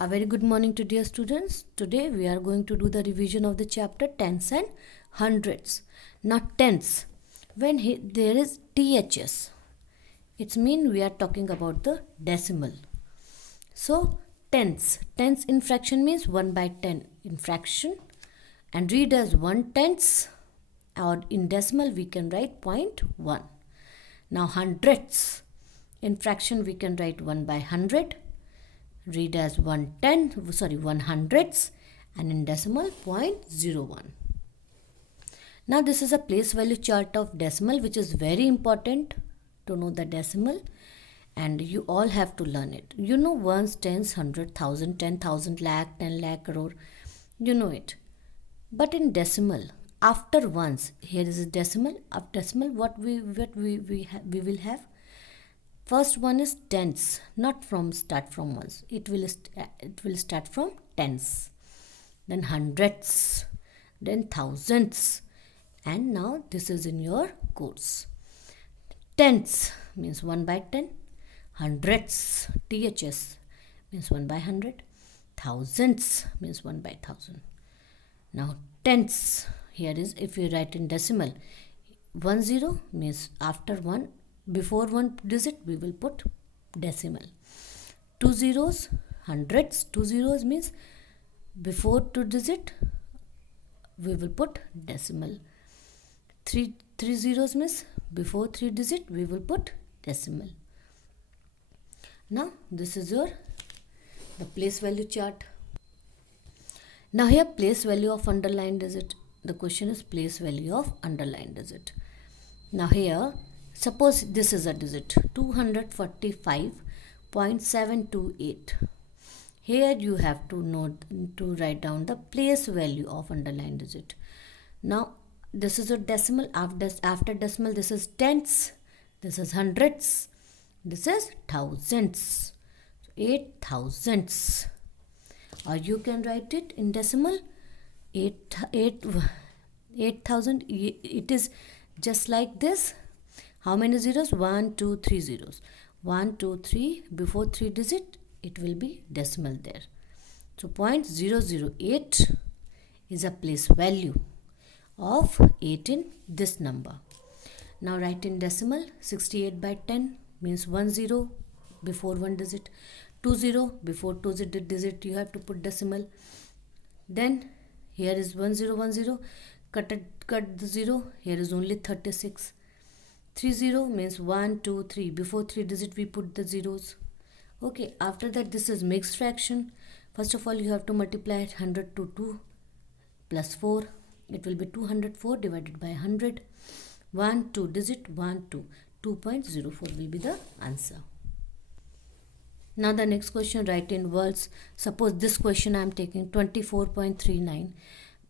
A very good morning to dear students. Today we are going to do the revision of the chapter tens and hundreds. Now tens, when there is THS, it means we are talking about the decimal. So tens in fraction means 1 by 10 in fraction and read as 1/10, or in decimal we can write 0.1. Now hundreds, in fraction we can write 1 by 100. Read as 100s, and in decimal 0.01. Now this is a place value chart of decimal, which is very important to know the decimal, and you all have to learn it. You know ones, tens, 100,000, 10,000, lakh, 10 lakh, crore. You know it. But in decimal, after ones, here is a decimal. Of decimal, what we will have. First one is tens, not start from ones. It will start from tens, then hundreds, then thousands, and now this is in your course. Tens means 1 by 10, hundreds, THS, means 1 by 100, thousands means 1 by 1000. Now tens, here is, if you write in decimal, 10 means after 1, before one digit we will put decimal. 2 zeros, hundreds, 2 zeros means before 2 digit we will put decimal. 3 zeros means before 3 digit we will put decimal. Now this is the place value chart. Now here place value of underlined digit. The question is place value of underlined digit. Now here, suppose this is a digit 245.728. Here you have to write down the place value of underlined digit. Now this is a decimal. After decimal, this is tens, this is hundreds, this is thousands, 8,000s. Or you can write it in decimal 8,000. It is just like this. How many zeros? 1, 2, 3 zeros. 1, 2, 3. Before 3 digit, it will be decimal there. So 0.008 is a place value of 8 in this number. Now write in decimal. 68 by 10 means 10 before 1 digit. 20 before 2 digit you have to put decimal. Then here is 1010. Cut the 0. Here is only 36. 30 means 1, 2, 3. Before 3 digit we put the zeros. Okay, after that this is mixed fraction. First of all you have to multiply 100 to 2 plus 4. It will be 204 divided by 100. 1, 2 digit, 1, 2. 2.04 will be the answer. Now the next question, write in words. Suppose this question I am taking 24.39.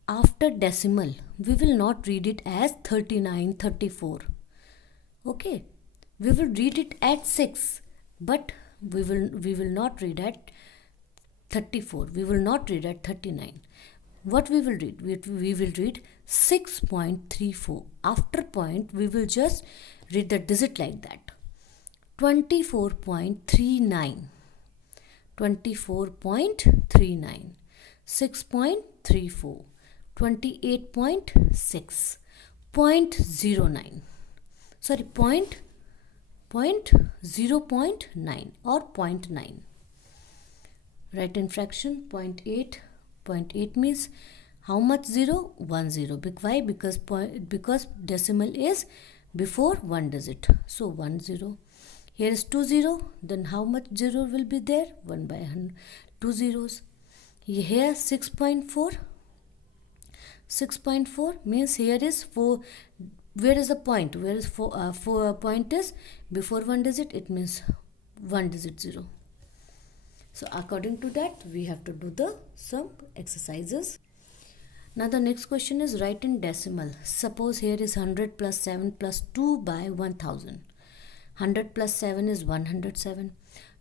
After decimal, we will not read it as 39, 34. Okay, we will read it at 6, but we will not read at 34. We will not read at 39. What we will read? We will read 6.34. After point, we will just read the digit like that. 24.39. 24.39. 6.34. 28.6. 0.09. Sorry, 0.9 or 0.9. Write in fraction 0.8. 0.8 means how much 0? 1 0. Why? Because decimal is before 1 digit. So 1 0. Here is 2 0. Then how much 0 will be there? 1 by 100. 2 zeros. Here 6.4. 6.4 means here is 4. Where is the point? Where is 4 point is before 1 digit? It means 1 digit 0. So according to that, we have to do some exercises. Now the next question is write in decimal. Suppose here is 100 plus 7 plus 2 by 1000. 100 plus 7 is 107.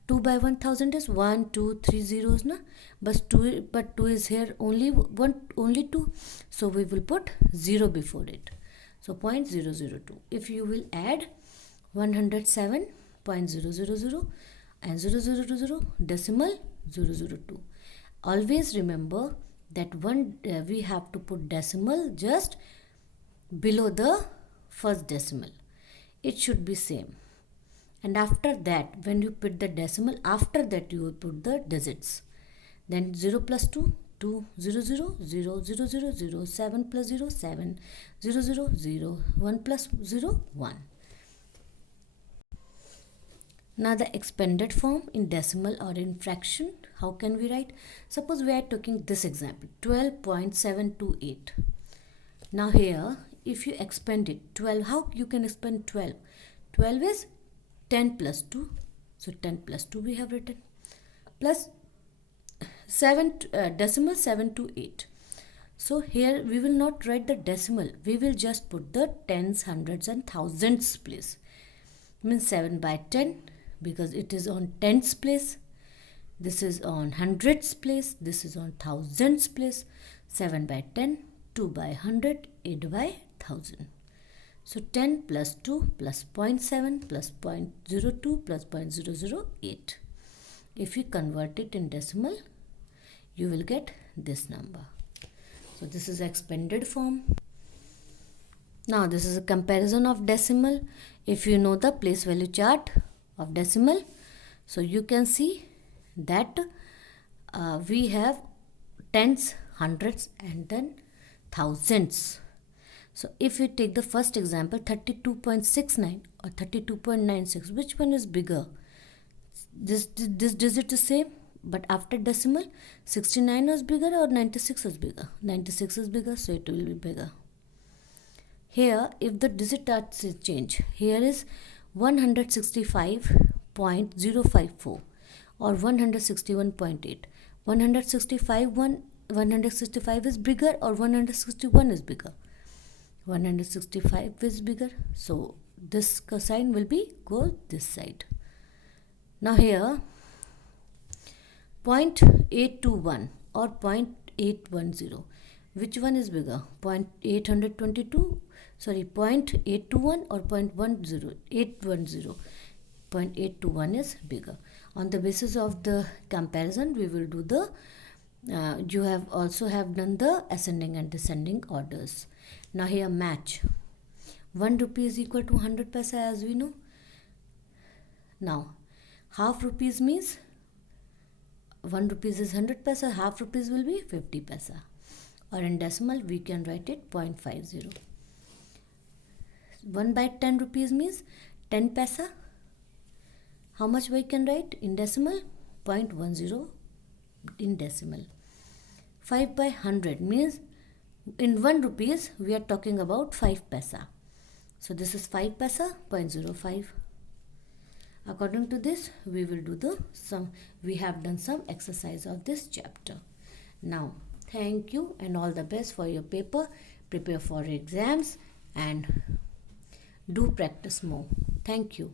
2 by 1000 is 1, 2, 3 zeros, na? But 2 is here only 2. So we will put 0 before it. So 0.002. If you will add 107.000 and 0000 decimal 002. Always remember that we have to put decimal just below the first decimal. It should be same. And after that, when you put the decimal, after that you will put the digits. Then 0 plus 2, 2, 0, 0, 0, 0, 0, 0, 7 plus 0, 7, 0, 0, 0, 1 plus 0, 1. Now the expanded form in decimal or in fraction, how can we write? Suppose we are taking this example, 12.728. Now here, if you expand it, 12, how you can expand 12? 12 is 10 plus 2. So 10 plus 2 we have written. Plus decimal 728. So here we will not write the decimal. We will just put the tens, hundreds and thousands place. Means 7 by 10 because it is on tens place. This is on hundreds place. This is on thousands place. 7 by 10, 2 by 100, 8 by 1000. So 10 plus 2 plus 0.7 plus 0.02 plus 0.008. If you convert it in decimal, you will get this number. So this is expanded form. Now this is a comparison of decimal. If you know the place value chart of decimal, so you can see that we have tens, hundreds and then thousands. So if you take the first example 32.69 or 32.96, which one is bigger? This digit is same, but after decimal 69 was bigger or 96 was bigger? 96 is bigger, so it will be bigger. Here if the digit are change, here is 165.054 or 161.8. 165 is bigger or 161 is bigger? 165 is bigger, so this sign will be go this side. Now here 0.821 or 0.810, which one is bigger? 0.821 or 0.810? 0.821 is bigger. On the basis of the comparison, we will do the you have also have done the ascending and descending orders. Now here match. 1 rupee is equal to 100 paisa, as we know. Now half rupees means 1 rupees is 100 paisa, half rupees will be 50 paisa. Or in decimal we can write it 0.50. 1 by 10 rupees means 10 paisa. How much we can write in decimal? 0.10 in decimal. 5 by 100 means in 1 rupees we are talking about 5 paisa. So this is 5 paisa, 0.05. According to this, we will do the sum. We have done some exercise of this chapter. Now, thank you and all the best for your paper. Prepare for exams and do practice more. Thank you.